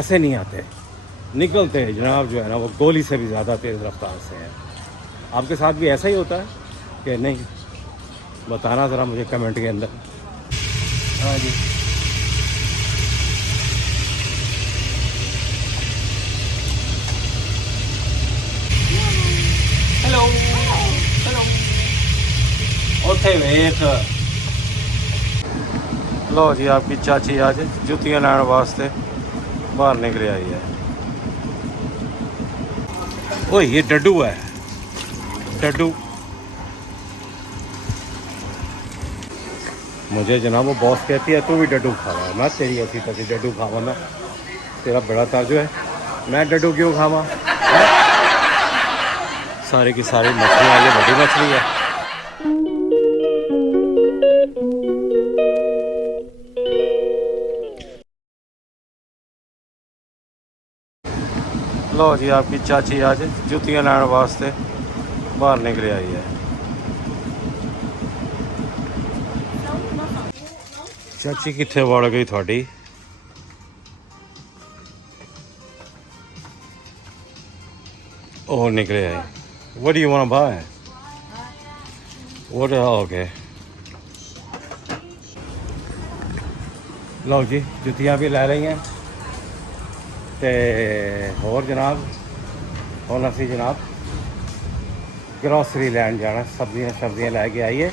ऐसे नहीं आते, निकलते हैं जनाब जो है ना वो गोली से भी ज़्यादा तेज़ रफ्तार से हैं। आपके साथ भी ऐसा ही होता है कि नहीं? बताना ज़रा मुझे कमेंट के अंदर। हाँ जी, हेलो हेलो। उठे वेख लो जी, आपकी चाची आज जुतियाँ लाने वास्ते बाहर निकल आई है। ओए ये डड्डू है, डड्डू। मुझे जनाब वो बॉस कहती है तू भी डड्डू खावा, मैं तेरी ऐसी तभी डड्डू खावा, मैं तेरा बड़ा ताजू है, मैं डड्डू क्यों खावा? सारी की सारी मछलियाँ, ये बड़ी मछली है। लो जी, आपकी चाची आज जुतियाँ लाने वास्ते बाहर निकल आई है। चाची कितने वड़ गई थोड़ी? ओह निकले आई। What do you want to buy? What? Okay. लो जी, जुतियाँ भी लै रही हैं ते होर जनाब हुण असीं जनाब ग्रोसरी लैन जाना, सब्जियाँ लैके आइए।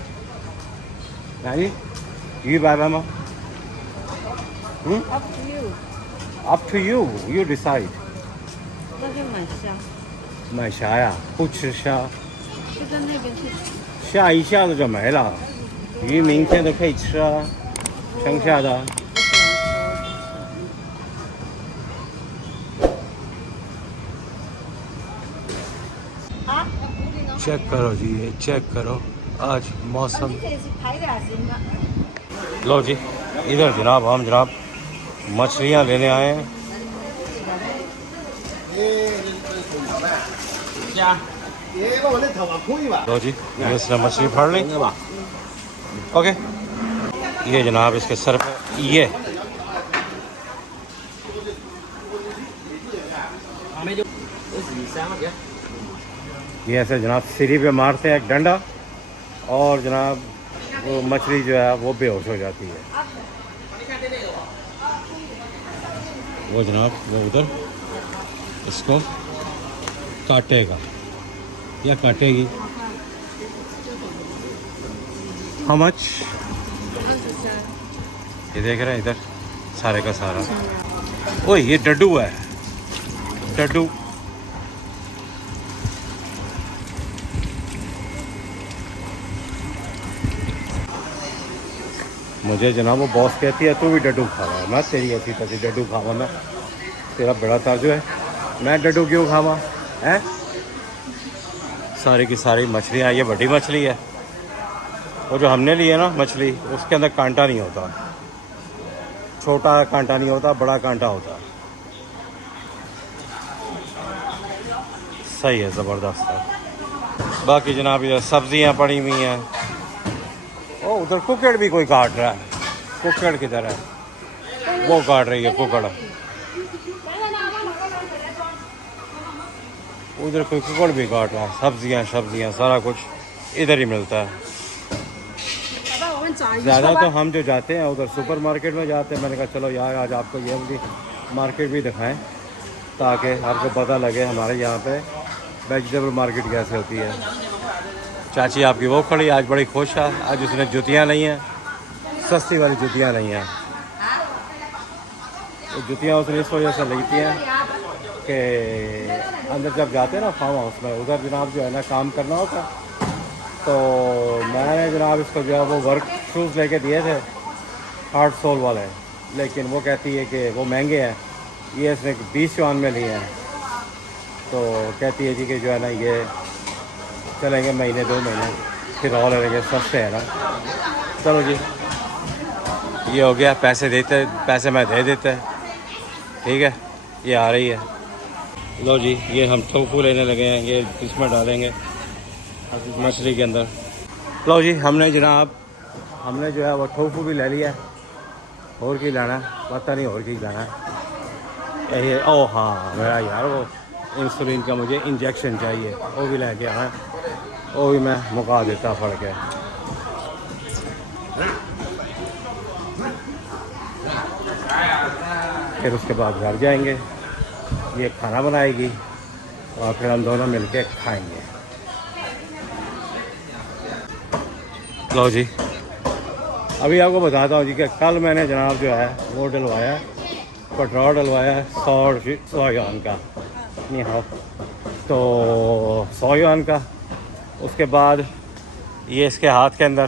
हाँ जी, you buy them? Up to you. Up to you. You decide. 那就买虾，买啥呀？不吃虾，就在那边去。虾一下子就没了。鱼明天都可以吃啊，剩下的。चेक करो जी, ये चेक करो आज मौसम। लो जी, इधर जनाब हम जनाब मछलियाँ लेने आए हैं। लो जी, ये इसने मछली फाड़ ली। ओके, ये जनाब इसके सर पे ये ऐसे जनाब सिरी पे मारते हैं एक डंडा और जनाब वो मछली जो है वो बेहोश हो जाती है। वो जनाब वो उधर इसको काटेगा या काटेगी। How much? ये देख रहे हैं इधर सारे का सारा। ओए ये डड्डू है, डड्डू। मुझे जनाब वो बॉस कहती है तू भी डड्डू खावा, मैं तेरी ऐसी तभी डड्डू खावा, मैं तेरा बड़ा ताजू है, मैं डड्डू क्यों खावा? हैं? सारी की सारी मछलियाँ, ये बड़ी मछली है। वो जो हमने ली है ना मछली, उसके अंदर कांटा नहीं होता, छोटा कांटा नहीं होता, बड़ा कांटा होता। सही है, ज़बरदस्त है। बाकी जनाब इधर सब्जियाँ पड़ी हुई हैं। ओ उधर कुकड़ भी कोई काट रहा है। कुकड़ किधर है? वो काट रही है कुकड़। उधर कोई कुकड़ भी काट रहा है। सब्जियाँ सारा कुछ इधर ही मिलता है। ज़्यादा तो हम जो जाते हैं उधर सुपर मार्केट में जाते हैं। मैंने कहा चलो यार आज आपको ये वाली मार्केट भी दिखाएं ताकि आपको पता लगे हमारे यहाँ पे वेजिटेबल मार्केट कैसे होती है। चाची आपकी वो खड़ी आज बड़ी खुश है, आज उसने जुतियाँ ली हैं, सस्ती वाली जुतियाँ ली हैं। तो जुतियाँ उसने इस वजह से ली थी हैं कि अंदर जब जाते हैं ना फार्म हाउस में, उधर जनाब जो है ना काम करना होता, तो मैंने जनाब इसको जो है वो वर्क शूज़ लेके दिए थे हार्ड सोल वाले, लेकिन वो कहती है कि वो महंगे हैं। ये इसने 20 युआन में लिए हैं, तो कहती है जी कि जो है ना ये चलेंगे महीने 2 महीने फिर और लेंगे, सस्ते हैं ना। चलो जी, ये हो गया, पैसे मैं दे देते हैं, ठीक है। ये आ रही है। लो जी, ये हम टोफू लेने लगे हैं, ये इसमें डालेंगे मछली के अंदर। लो जी, हमने जो है वो टोफू भी ले लिया, और की लाना पता नहीं, और की लाना ये ओ हाँ मेरा यार वो इंसुलिन का मुझे इंजेक्शन चाहिए, वो भी लेके आना, वो भी मैं मुका देता फड़ के। फिर उसके बाद घर जाएंगे, ये खाना बनाएगी और फिर हम दोनों मिलके खाएंगे। लो जी, अभी आपको बताता हूँ जी कि कल मैंने जनाब जो है वो डलवाया, पेट्रोल डलवाया 100 युआन का, नहीं हाँ तो 100 युआन का। उसके बाद ये इसके हाथ के अंदर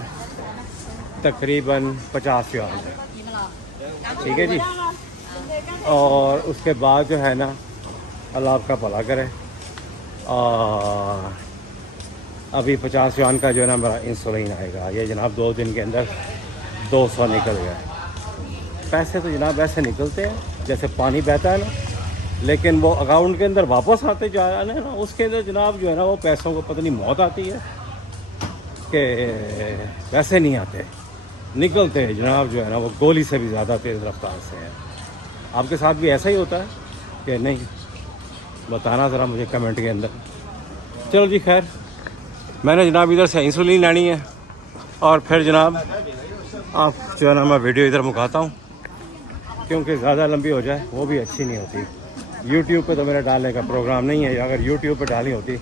तकरीबन 50 युआन है, ठीक है जी। और उसके बाद जो है ना, अल्लाह आपका भला करे, और अभी 50 युआन का जो है ना मेरा इंसुलिन आएगा। ये जनाब 2 दिन के अंदर 200 निकल गया। पैसे तो जनाब ऐसे निकलते हैं जैसे पानी बहता है ना, लेकिन वो अकाउंट के अंदर वापस आते जा रहे हैं ना, उसके अंदर जनाब जो है ना वो पैसों को पता नहीं मौत आती है कि पैसे नहीं आते, निकलते हैं जनाब जो है ना वो गोली से भी ज़्यादा तेज़ रफ्तार से है। आपके साथ भी ऐसा ही होता है कि नहीं? बताना ज़रा मुझे कमेंट के अंदर। चलो जी खैर, मैंने जनाब इधर से इंसुलिन लेनी है और फिर जनाब आप जो है ना मैं वीडियो इधर मुकाता हूँ, क्योंकि ज़्यादा लंबी हो जाए वो भी अच्छी नहीं होती। यूट्यूब पे तो मेरा डालने का प्रोग्राम नहीं है, अगर यूट्यूब पे डाली होती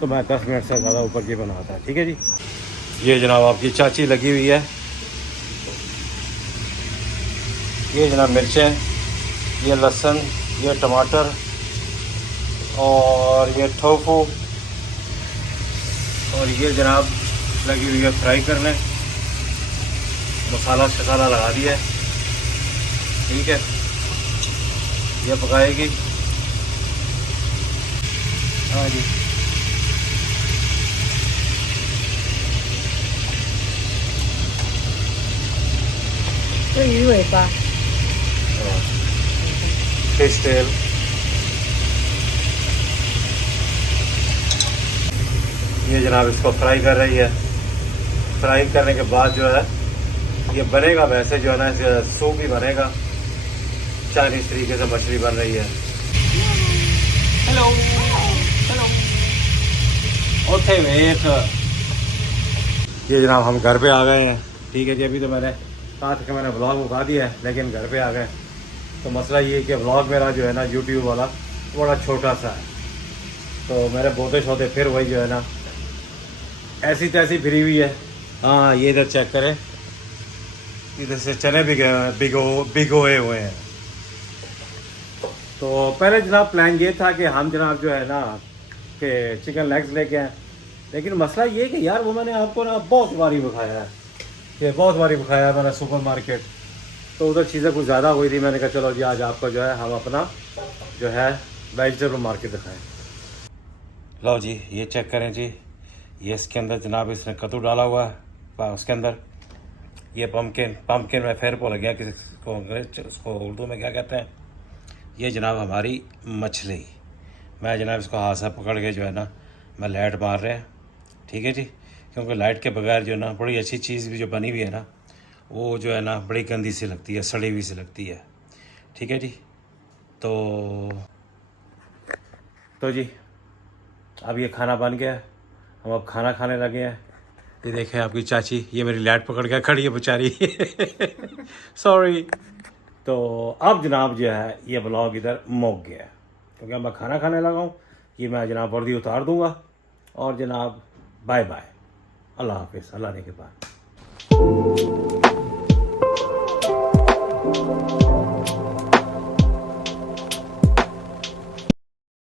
तो मैं 10 मिनट से ज़्यादा ऊपर की बनाता। ठीक है जी। ये जनाब आपकी चाची लगी हुई है, ये जनाब मिर्चें, ये लहसुन, ये टमाटर और ये टोफू, और ये जनाब लगी हुई है फ्राई करने। मसाला शसाला लगा दिया है, ठीक है, ये पकाएगी। हाँ जी,这鱼尾巴， फिश टेल। ये जनाब इसको फ्राई कर रही है। फ्राई करने के बाद जो है ये बनेगा वैसे जो है ना सूप ही बनेगा, चाइनीज तरीके से मछली बन रही है। हेलो हेलो ओथे वेट। ये जनाब हम घर पे आ गए हैं, ठीक है जी। अभी तो मैंने कहा था कि मैंने ब्लॉग उठा दिया है, लेकिन घर पे आ गए। तो मसला ये है कि ब्लॉग मेरा जो है ना यूट्यूब वाला बड़ा छोटा सा है, तो मेरे बोते शोते फिर वही जो है ना ऐसी तैसी फिरी हुई है। हाँ ये इधर चेक करें, इधर से चने भिगोए हुए हैं। तो पहले जनाब प्लान ये था कि हम जनाब जो है ना कि चिकन लेग्स लेके आए, लेकिन मसला ये कि यार वो मैंने आपको ना बहुत बारी दिखाया है कि बहुत बारी दिखाया है मैंने सुपर मार्केट, तो उधर चीज़ें कुछ ज़्यादा हुई थी। मैंने कहा चलो जी आज आपको जो है हम अपना जो है वेजिटेबल मार्केट दिखाएं। लो जी ये चेक करें जी, ये इसके अंदर जनाब इसने कद्दू डाला हुआ है, उसके अंदर ये पम्पकिन में फिर भूल गया कि उसको उर्दू में क्या कहते हैं। ये जनाब हमारी मछली, मैं जनाब इसको हाथ से पकड़ के जो है ना मैं लाइट मार रहे हैं, ठीक है जी। क्योंकि लाइट के बगैर जो ना बड़ी अच्छी चीज़ भी जो बनी हुई है ना वो जो है ना बड़ी गंदी सी लगती है, सड़ी हुई सी लगती है, ठीक है जी। तो जी अब ये खाना बन गया, हम अब खाना खाने लगे हैं। ये देखें आपकी चाची, ये मेरी लाइट पकड़ के खड़ी है बेचारी सॉरी। तो अब जनाब जो है ये ब्लॉग इधर मुक गया, क्योंकि मैं खाना खाने लगा हूँ। ये मैं जनाब वर्दी उतार दूँगा और जनाब बाय बाय, अल्लाह हाफिज़, अल्लाह ने के बाद।